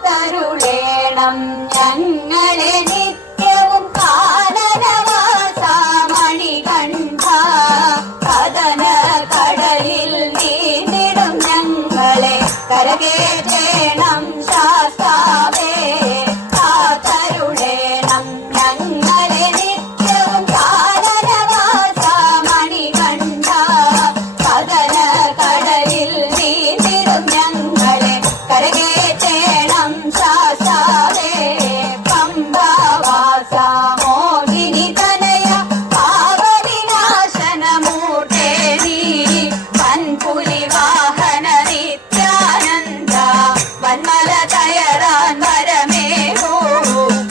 കാത്തരുളേണം ഞങ്ങളെ നിത്യവും കാനനവാസ മണികണ്ഠ കഥന കടലിൽ നീണ്ടിടും ഞങ്ങളെ കരകേറ്റേണം ശാസ്താവേ കാത്തരുളേണം ഞങ്ങളെ നിത്യവും കാനനവാസ മണികണ്ഠ കഥന കടലിൽ നീണ്ടിടും ഞങ്ങളെ കരകേറ്റേണം ശാസ്താവേ പമ്പാവാസ മോഹിനി തനയ പാവവിനാശനമൂർത്തേ നീ വൻപുലി വാഹന നിത്യാനന്ദ വന്മല കയറാൻ വരമേഹോ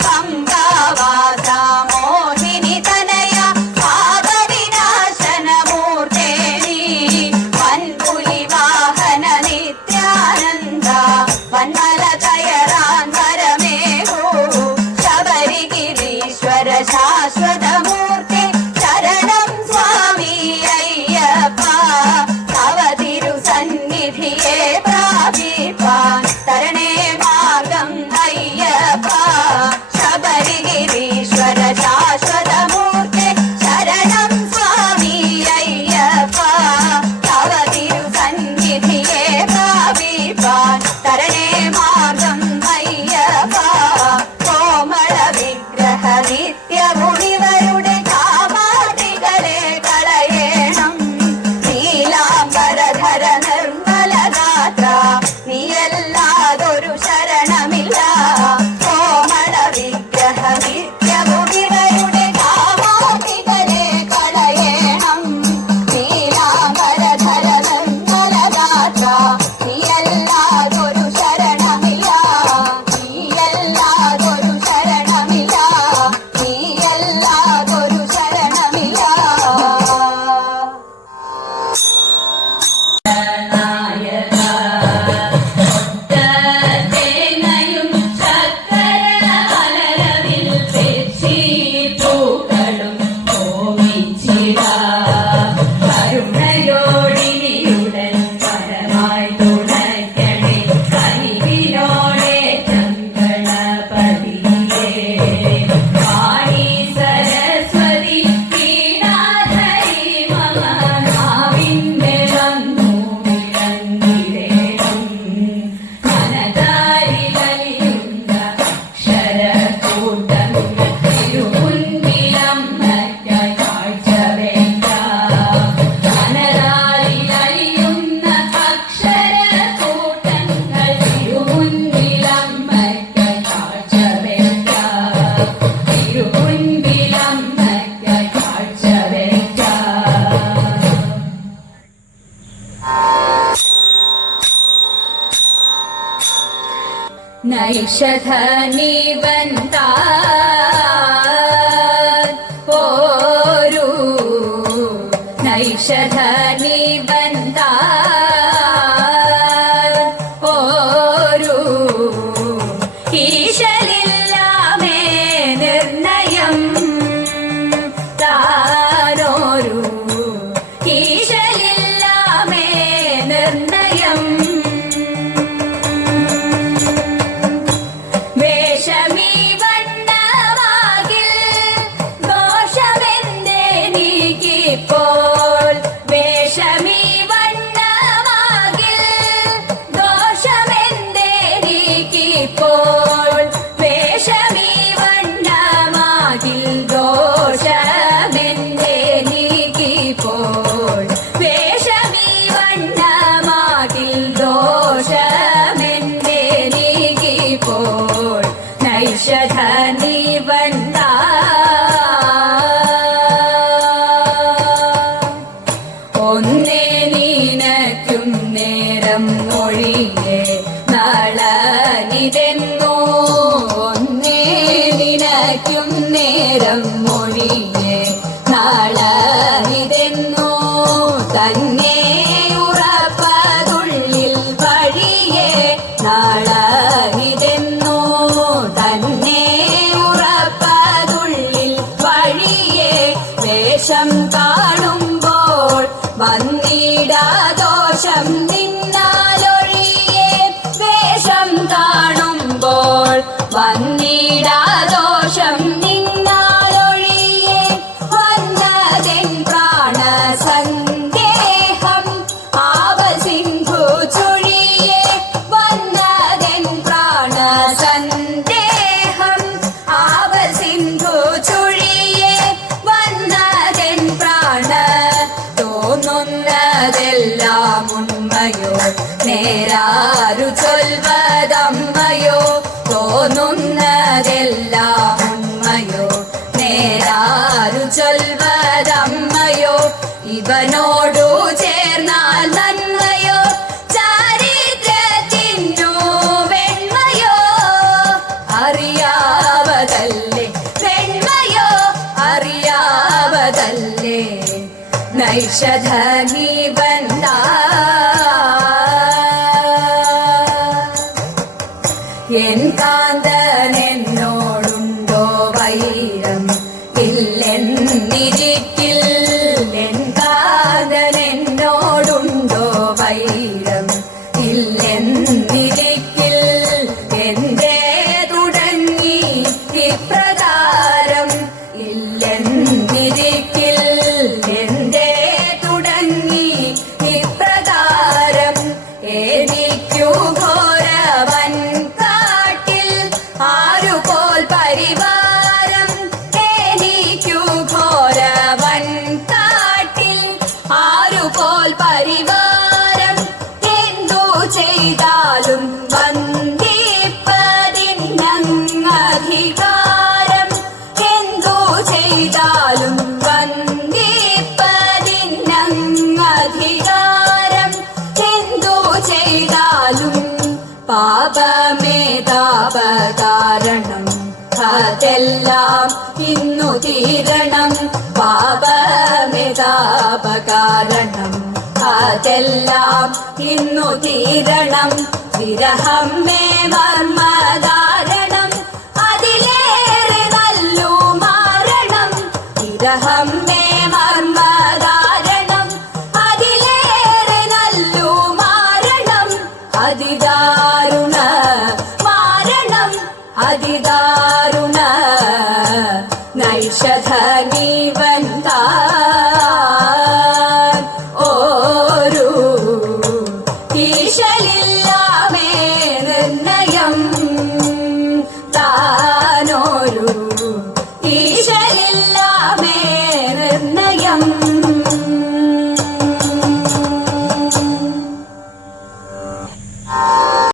പമ്പാവാസ മോഹിനി തനയ പാവവിനാശനമൂർത്തേ നീ വൻപുലി വാഹന നിത്യാനന്ദ വന്മല കയറാൻ വരമേഹോ ശബരിഗിരീശ്വര ശാശ്വതമൂർത്തി ശരണം സ്വാമി അയ്യപ്പ തവ തിരുസന്നിധിയെ പ്രാപിപ്പാൻ തരണേ മാർഗം അയ്യപ്പ ശബരിഗിരീശ്വര ശാശ്വതമൂർത്തി ശരണം സ്വാമി അയ്യപ്പ തവ തിരുസന്നിധിയെ പ്രാപിപ്പാൻ തരണേ മാർഗം അയ്യപ്പ കോമള വിഗ്രഹ നിത്യമുനിവരുടെ കാമാദികളെ കളയേണം നീലാംബരധര നിർമ്മലഗാത്ര നീയല്ലാതൊരു ശരണമില്ല കോമള വിഗ്രഹ നിത്യമുനിവരുടെ കാമാദികളെ കളയേണം നീലാംബരധര നിർമ്മലഗാത്ര നീയല്ലാതൊരു ശരണമില്ല നീയല്ലാതൊരു ശരണമില്ല നീയല്ലാതൊരു ശരണമില്ല തേങ്ങയും ശർക്കരമലരവിൽ പൂക്കളും കരുണയോടിനിയുടൻ പരമായി തുണയ്ക്കണേ കനിവിനോടെ ചങ്കണപതിയേ വാണി സരസ്വതി വീണാധരി മമ നാവിന്റെ വന്നു വിളങ്ങിടേണം മനതാരിലലിയുന്ന അക്ഷരക്കൂട്ടങ്ങൾ തിരുമുൻപിലമ്മയ്ക്കായി കാഴ്ച വേണ്ടാം മനതാരിലലിയുന്ന അക്ഷരക്കൂട്ടങ്ങൾ തിരുമുൻപിലമ്മയ്ക്കായി കാഴ്ച വേണ്ടാം തിരുമുൻപിലമ്മയ്ക്കായി കാഴ്ച വേണ്ടാം നൈഷധനിബന്ധാൻ ഓരു നൈഷധനിബന്ധാൻ ഓരു ഈശലില്ലാമേ നിർണയം താനോരു ഈശലില്ലാമേ നിർണയം വേഷമീ വണ്ണമാകിൽ ദോഷമെന്തെനിക്കിപ്പോൾ വേഷമീ വണ്ണമാകിൽ ദോഷമെന്തെനിക്കിപ്പോൾ വേഷമീ വണ്ണമാകിൽ ദോഷമെന്തെനിക്കിപ്പോൾ വേഷമീ വണ്ണമാകിൽ ദോഷമെന്തെനിക്കിപ്പോൾ നൈഷധനിബന്ധ ഒന്നേ നീനയ്ക്കും നേരം മൊഴിയെ നളനിതെന്നോ ഒന്നേ നിനയ്ക്കും നേരം മൊഴിയെ നളനിതെന്നോ തന്നെ ഉറപ്പതുള്ളിൽ വഴിയെ നളനിതെന്നോ തന്നെ ഉറപ്പതുള്ളിൽ വഴിയെ വേഷം കാണുമ്പോൾ വന്നിടാദോഷം നിന്നാലൊഴിയെ വേഷം കാണുമ്പോൾ നേരാരു ചൊൽവതമ്മയോ തോന്നുന്നതെല്ലാം ഉണ്മയോ നേരാരു ചൊൽവതമ്മയോ ഇവനോടു ചേർന്നാൽ നന്മയോ ചാരിത്രത്തിനു വെണ്മയോ അറിയാവതല്ലേ വെണ്മയോ അറിയാവതല്ലേ നൈഷധനി ബന്ധ എൻ കാന്തനെന്നോടുണ്ടോ വൈരം ഇല്ലെന്നിരിക്കിൽ എൻ കാന്തനെന്നോടുണ്ടോ വൈരം ഇല്ലെന്നിരിക്കിൽ എന്തേ തുടങ്ങി ഇപ്രകാരം ഇല്ലെന്നിരിക്കിൽ എന്തേ തുടങ്ങി ഇപ്രകാരം എനിക്കു ഘോരവൻ കാട്ടിൽ ആരുപോൽ പരിവാരം എനിക്കു ഘോരവൻ കാട്ടിൽ ആരുപോൽ പരിവാരം എന്തു ചെയ്താലും വന്ദിപ്പതിനധികാരം എന്തു ചെയ്താലും വന്ദിപ്പതിനധികാരം എന്തു ചെയ്താലും പാപമേതാപകാരണം അതെല്ലാം ഇന്നു തീരണം പാപമേതാപകാരണം അതെല്ലാം ഇന്നു തീരണം വിരഹം മേ മർമ്മധാരണം അതിലേറെ നല്ലു മാരണം വിരഹം മേ മർമ്മധാരണം അതിലേറെ നല്ലു മാരണം അതിദാരുണ